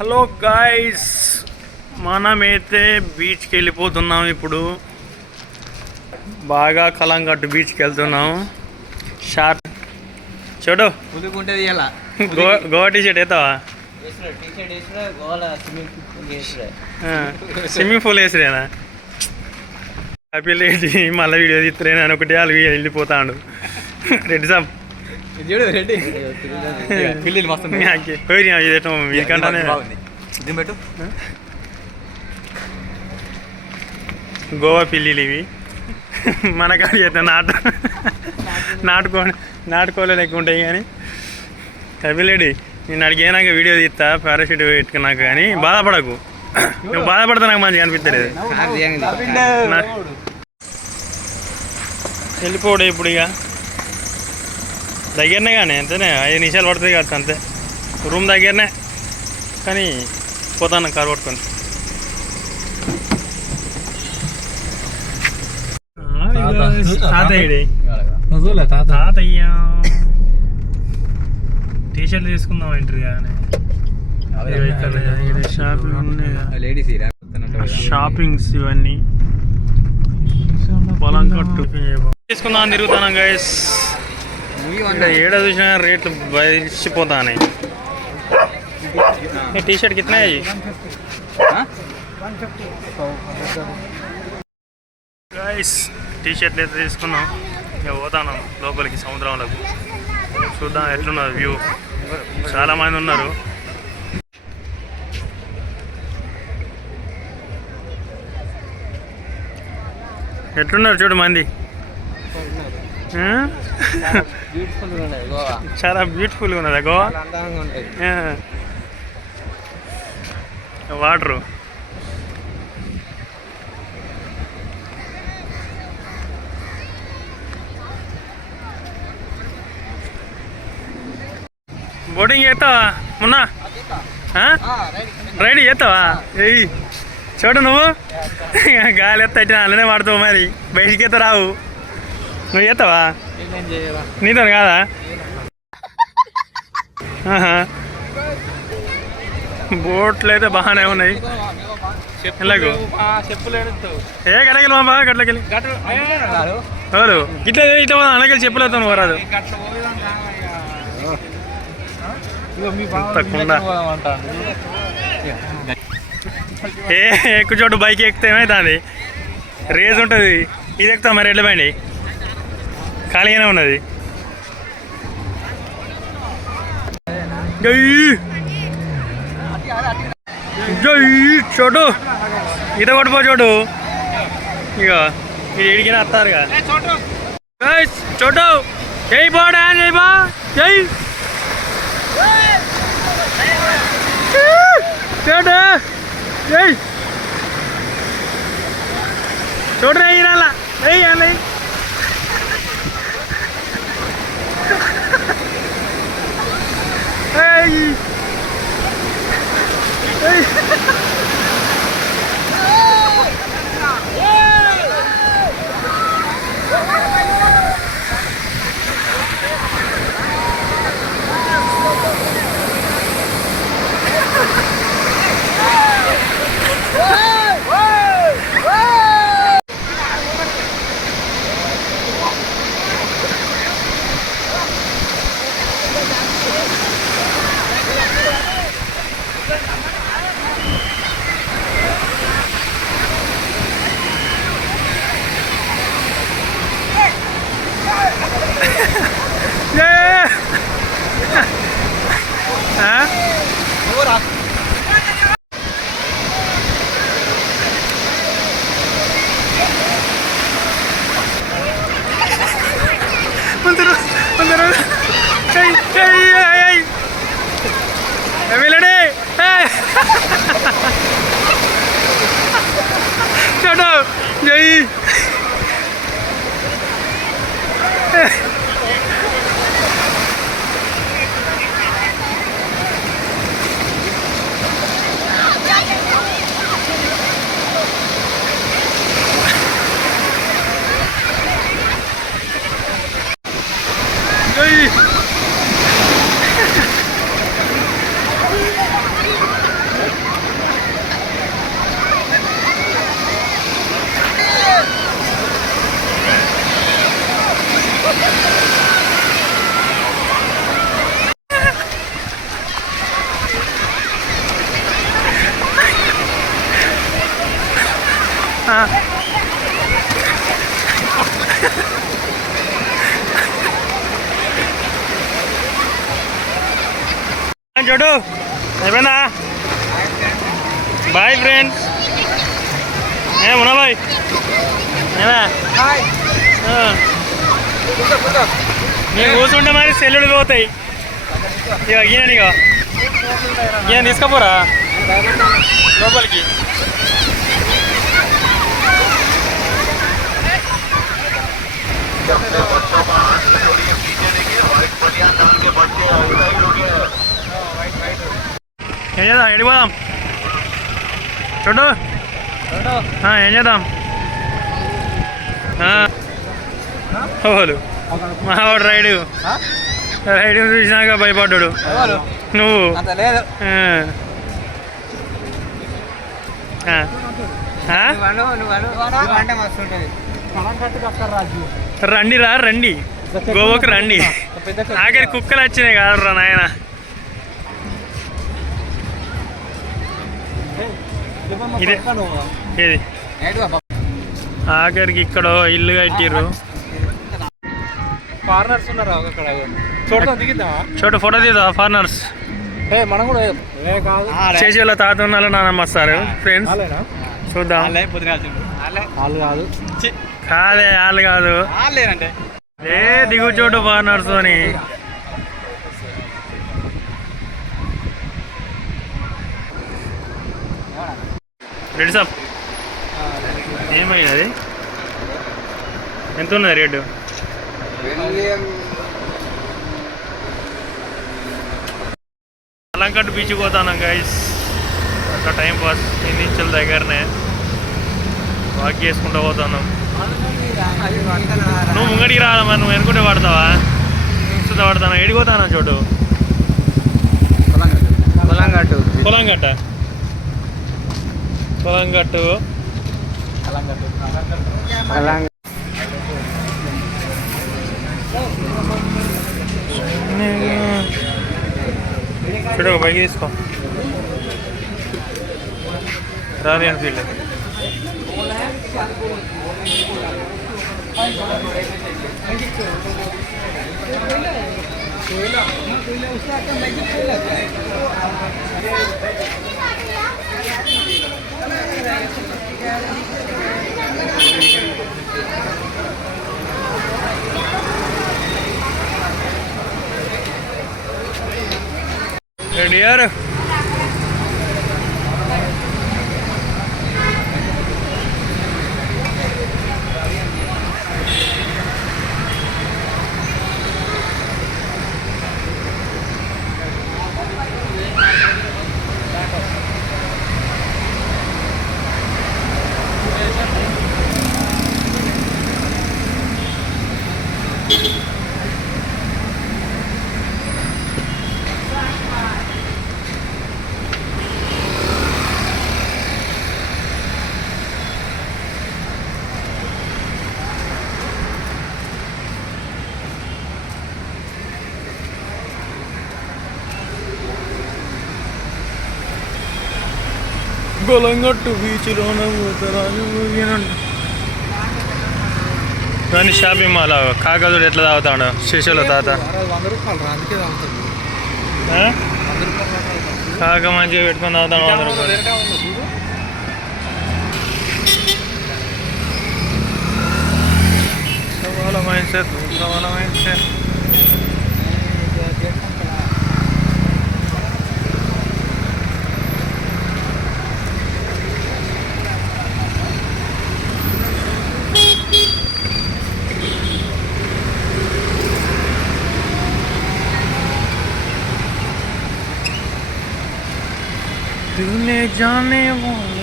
Hello guys, మనమైతే బీచ్కి వెళ్ళిపోతున్నాం. ఇప్పుడు బాగా కలంగట్టు బీచ్కి వెళ్తున్నాం. షార్ట్ చూడు, గోవా టీ షర్ట్ వేస్తావా? స్విమ్మింగ్ పూల్ వేసిరేనా? హ్యాపీ లేడీ మళ్ళీ వీడియో తీస్తలేను అని ఒకటి వాళ్ళు వెళ్ళిపోతాడు. రెడ్డి సాబ్ గోవా పిల్లిలు ఇవి. మన కాడ అయితే నాటుకోలే లెక్క ఉంటాయి. కానీ హ్యాపీ లేడీ నేను అడిగినాక వీడియో తీస్తా పారాషూట్ పెట్టుకున్నాక. కానీ బాధపడకు, నువ్వు బాధపడతా నాకు మంచిగా అనిపించలేదు. వెళ్ళిపోడు ఇప్పుడు ఇక దగ్గరనే, కానీ అంతేనే 5 నిమిషాలు పడుతుంది కదా అంతే. రూమ్ దగ్గరనే కానీ పోతాను కారు పట్టుకొని. తాతయ్య టీ షర్ట్లు తీసుకుందాం ఎంట్రీ కానీ షాపింగ్స్ ఇవన్నీ పొలం కట్టు తీసుకుందాం తిరుగుతాను గైస్. ఏడ చూసినా రేట్లు బయసిపోతాయి. టీ షర్ట్ కిतना है जी? గైస్ టీ షర్ట్లు అయితే తీసుకున్నాం. ఇక పోతాను లోపలికి సముద్రంలోకి. చూద్దాం ఎట్లున్నది వ్యూ. చాలా మంది ఉన్నారు. ఎట్లున్నారు చూడు మంది. చాలా బ్యూటిఫుల్గా ఉన్నదా గోవా? వాటరు బోటింగ్ చేస్తావా మొన్న? రైడ్ చేస్తావా? ఏయ్ చూడు నువ్వు గాలి ఎత్తా అలానే వాడుతావు. మరి బయటికి ఎత్త రావు. నువ్వు చేస్తావా? నీతో కాదా? బోట్లు అయితే బాగానే ఉన్నాయి. ఎలాగో ఏ కడగలి మా బాగా గట్లకెళ్ళి ఎవరు ఇట్లా ఇట్లా అనకెళ్ళి చెప్పులేతాను వరాదు. తక్కువ ఎక్కువ చోటు బైక్ ఎక్కితే ఏమవుతుంది, రేజ్ ఉంటుంది. ఇది ఎక్కుతాం మరి ఎట్ల బండి ఖాళీగానే ఉన్నది. చోటు ఈత కొట్టుపో చోటు. ఇక ఇది ఎడిగిన వస్తారుగా చోటు. జై బా డాన్స్ జై బా జై చోటు జై చోటు వేయాల వేయాలి. చోటు జై చూడు అయిపోయిందా బాయ్ ఫ్రెండ్స్ ఏమన్నా బాయ్ నేను కూర్చుంటే మరి సెల్లులు పోతాయి ఇక ఈయన ఇక ఈయన తీసుకపోరా లోపలికి ఏం చేద్దాం ఎడిపోదాం చూడు ఏం చేద్దాం ఓలు మావాడు రైడు చూసినాక భయపడ్డాడు నువ్వు రండి రా రండి గోవాకు రండి ఆఖరి కుక్కలు వచ్చినాయి కాదురా నాయన ఇదే ఏది ఆఖరికి ఇక్కడ ఇల్లు కట్టిర్రు ఫారినర్స్ ఉన్నారు అక్కడ చోట ఫోటో తీదా ఫారినర్స్ మనం కూడా చేసేలా తాత ఉన్నాలో నానమ్మ వస్తారు ఫ్రెండ్స్ చూద్దాం వాళ్ళు కాదు కాదే వాళ్ళు కాదు ఏ దిగు చోటు ఫారినర్స్ అని రెడ్ సాప్ ఏమైనది ఎంత ఉన్నది రేటు అలంకట్టు బీచ్కి పోతాను గైస్ అక్కడ టైం పాస్ ఇంచుల దగ్గరనే వాక్ చేసుకుంటూ పోతాను నువ్వు ముంగడికి రాదమ్మా నువ్వు ఎనుకుంటే పడతావా చూస్తా పడతాను ఎడిపోతానా చోటు పొలంగట్ట పొలంగట్టు చూడు బైక్ తీసుకో రాయల్ ఎన్ఫీల్డ్ రెడీ యారు గొలంగట్టు బీచ్లోనే పోతారాజు దాని షాపింగ్ మాల్ కాకదుడు ఎట్లా తాగుతాడు శేషుల తాత కాక మంచిగా పెట్టుకొని తాగుతాడు 100 రూపాయలు సవాలమైన సార్ సవాలమైన సార్ तूने जाने वाला